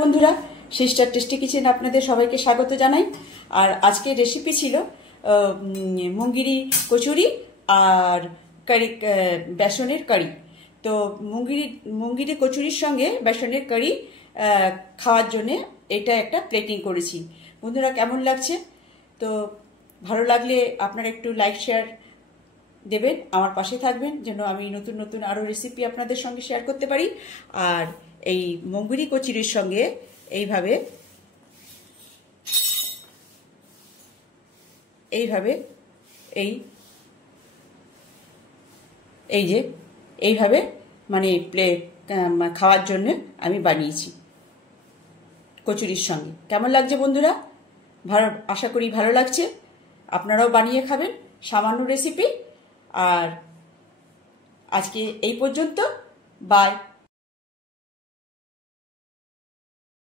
বন্ধুরা, sister tasty kitchen আপনাদের সবাইকে স্বাগত জানাই। আর আজকের রেসিপি ছিল মুঙ্গিরি কচুরি আর কারি, বেসনের কারি। তো মুঙ্গিরি কচুরির সঙ্গে বেসনের কারি খাওয়ার জন্যে এটা একটা প্লেটিং করেছি। বন্ধুরা, কেমন লাগছে? তো ভালো লাগলে আপনারা একটু লাইক শেয়ার দেবেন, আমার পাশে থাকবেন যেন আমি নতুন নতুন আরও রেসিপি আপনাদের সঙ্গে শেয়ার করতে পারি। আর এই মুঙ্গিরি কচুরির সঙ্গে এইভাবে এইভাবে মানে খাওয়ার জন্য আমি বানিয়েছি কচুরির সঙ্গে। কেমন লাগছে বন্ধুরা? ভালো, আশা করি ভালো লাগছে। আপনারাও বানিয়ে খাবেন, সামান্য রেসিপি। আর আজকে এই পর্যন্ত, বাই।